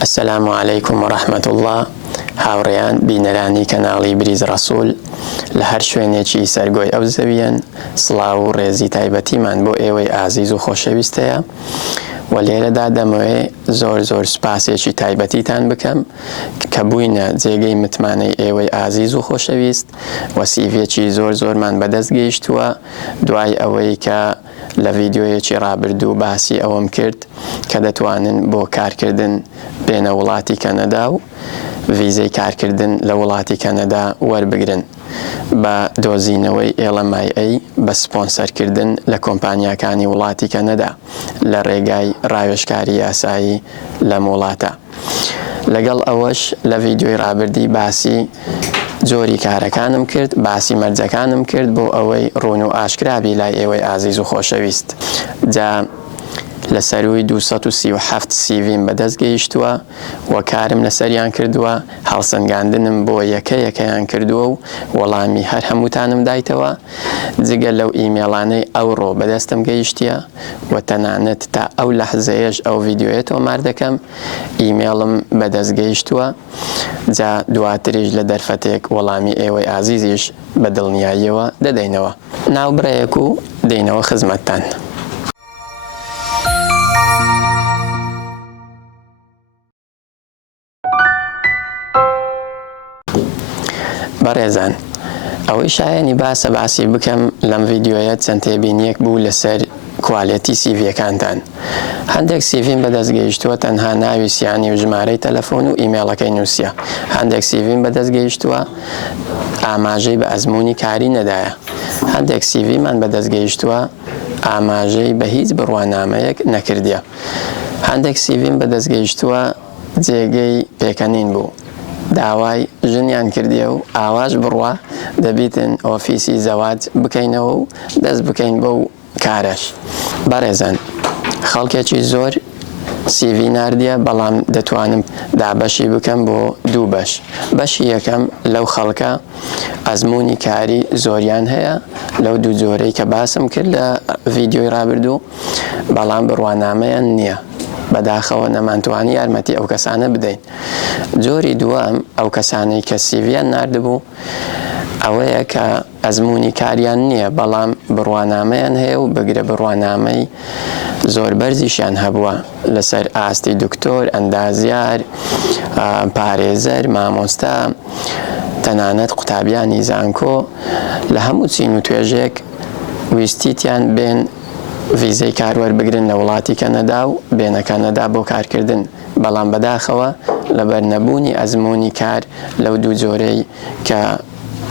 السلام عليكم ورحمة الله. هاوڕێیان بینەرانی کەناڵی بریز ڕەسوول لە هەر شوێنێکی سەرگۆی ئەو زەویان سڵاو و ڕێزی تایبەتیمان بۆ ئێوەی ئازیز و خۆشەویستەیە و لێرەدا دەمەوێت زۆر سپاسێکی تایبەتیتان بکەم کە بووینە جێگەی متمانەی ئێوەی ئازیز و خۆشەویست و سیڤێکی زۆرمان بەدەست گەیشتووە دوای ئەوەی کە لە ڤیدیۆیەکی ڕابردوو باسی ئەوەم کرد کە دەتوانن بۆ کارکردن بێنە وڵاتی کەنەدا و ڤیزەی کارکردن لە وڵاتی کەنەدا وەربگرن بە دۆزینەوەی LMIA بە سپۆنسەرکردن لە کۆمپانیاکانی وڵاتی کەنەدا لە ڕێگای ڕاوێژکاری یاسایی لەم وڵاتە. لەگەڵ ئەوەش لە ڤیدیۆی ڕابردی باسی جۆری کارەکانم کرد، باسی مەرجەکانم کرد بۆ ئەوەی ڕوون و ئاشکرابی لای ئێوەی ئازیز و خۆشەویست. جا لە سەروی 237 سیڤیم بەدەست گەیشتووە و کارم لەسەریان کردووە، هەڵسەنگاندنم بۆ یەکەیان کردووە و وەڵامی هەر هەمووتانم دایتەوە. جگە لەو ئیمێڵانەی ئەوڕۆ بەدەستم گەیشتیە و تەنانەت تا ئەو لەحزەیەش ئەو ڤیدیۆیە تۆمار دەکەم ئیمێڵم بەدەست گەیشتووە. جا دواتریش لە دەرفەتێک وەڵامی ئێوەی ئازیزیش بە دڵنیاییەوە دەدەینەوە. ناوبڕەیەک و دەینەوە خزمەتتان. بەڕێزان، ئەوەی شایەنی باسە باسی بکەم لەم ڤیدیۆیە چەند تێبینیەک بوو لەسەر کوالێتی سیڤیەکانتان. هەندێک سیڤیم بەدەست گەیشتووە تەنها ناوی سیانی و ژمارەی تەلەفۆن و ئیمێڵەکەی نووسیە. هەندێک سیڤیم بەدەست گەیشتووە ئاماژەی بە ئەزموونی کاری نەدایە. هەندێک سیڤیمان بەدەست گەیشتووە ئاماژەی بە هیچ بڕوانامەیەک نەکردیە. هەندێک سیڤیم بەدەست گەیشتووە جێگەی پێکەنین بوو، داوای ژنیان کردیە و ئاواش بڕوا دەبیتن ئۆفیسی زەواج بکەینەوە و دەست بکەین بەو کارەش. بەڕێزان، خەڵکێکی زۆر سیڤی ناردیە، بەڵام دەتوانم دابەشی بکەم بۆ دوو بەش. بەشی یەکەم لەو خەڵکە ئەزموونی کاری زۆریان هەیە لەو دوو جۆرەی کە باسم کرد لە ڤیدیۆی ڕابردوو، بەڵام بڕوانامەیان نییە، بەداخەوە نەمانتوانی یارمەتی ئەو کەسانە بدەین. جۆری دووەم ئەو کەسانەی کە سیڤیان ناردبوو ئەوەیە کە ئەزموونی کاریان نییە، بەڵام بڕوانامەیان هەیە و بگرە بڕوانامەی زۆر بەرزیشیان هەبووە لەسەر ئاستی دکتۆر، ئەندازیار، پارێزەر، مامۆستا، تەنانەت قوتابیانی زانکۆ لە هەموو چین و توێژێک ویستیتیان بێن ڤیزەی کار وەربگرن لە وڵاتی کەنەدا و بێنە کەنەدا بۆ کارکردن، بەڵام بەداخەوە لەبەر نەبوونی ئەزموونی کار لەو دوو جۆرەی کە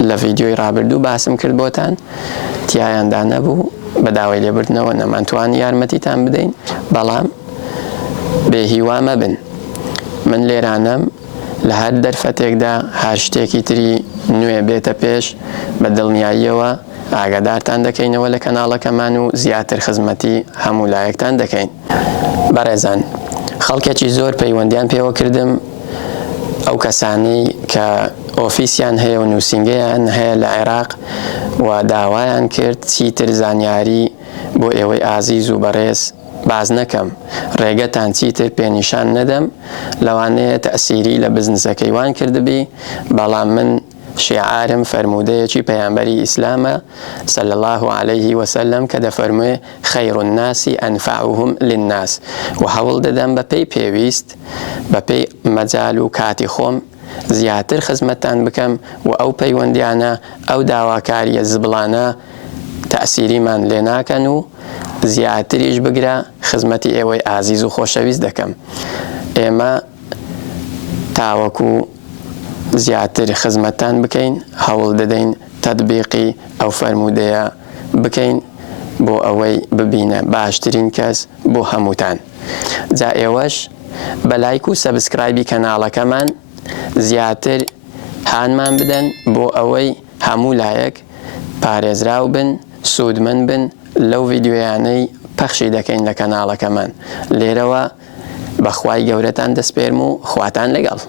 لە ڤیدیۆی ڕابردوو باسم کرد بۆتان تیایاندا نەبوو، بە داوای لێبردنەوە نەمانتوانی یارمەتیتان بدەین. بەڵام بێهیوا مەبن، من لێرانەم لە هەر دەرفەتێکدا هەر شتێکی تری نوێ بێتە پێش بە دڵنیاییەوە ئاگادارتان دەکەینەوە لە کەناڵەکەمان و زیاتر خزمەتی هەموو لایەکتان دەکەین. بەڕێزان، خەڵکێکی زۆر پەیوەندیان پێوە کردم، ئەو کەسانی کە ئۆفیسیان هەیە و نووسینگەیان هەیە لە عێراق و داوایان کرد چیتر زانیاری بۆ ئێوەی ئازیز و بەڕێز باز نەکەم، ڕێگەتان چیتر پێنیشان نەدەم، لەوانەیە تەئسیری لە بزنسەکەی وان کردبی، بەڵام من شیعارم فەرمودەیەکی پەیامبەری ئیسلامە صلی الله عليه وسلم کە دەفەرموێ خەیر الناس ئەنفعهم للناس، و هەوڵ دەدەم بە پێی پێویست، بە پێی مەجال و کاتی خۆم زیاتر خزمەتتان بکەم و ئەو پەیوەندیانە ئەو داواکاریە زبڵانە تەئسیریمان لێ ناکەن و زیاتریش بگرە خزمەتی ئێوەی ئازیز و خۆشەویست دەکەم. ئێمە تاوەکو زیاتر خزمەتتان بکەین هەوڵ دەدەین تەطبیقی ئەو فەرمودەیە بکەین بۆ ئەوەی ببینە باشترین کەس بۆ هەمووتان. جا ئێوەش بە لایک و سەبسکرایبی کەناڵەکەمان زیاتر هانمان بدەن بۆ ئەوەی هەموو لایەک پارێزراو بن، سوودمەند بن لەو ڤیدیۆیانەی پەخشی دەکەین لە کەناڵەکەمان. لێرەوە بەخوای گەورەتان دەسپێرم و خواتان لەگەڵ.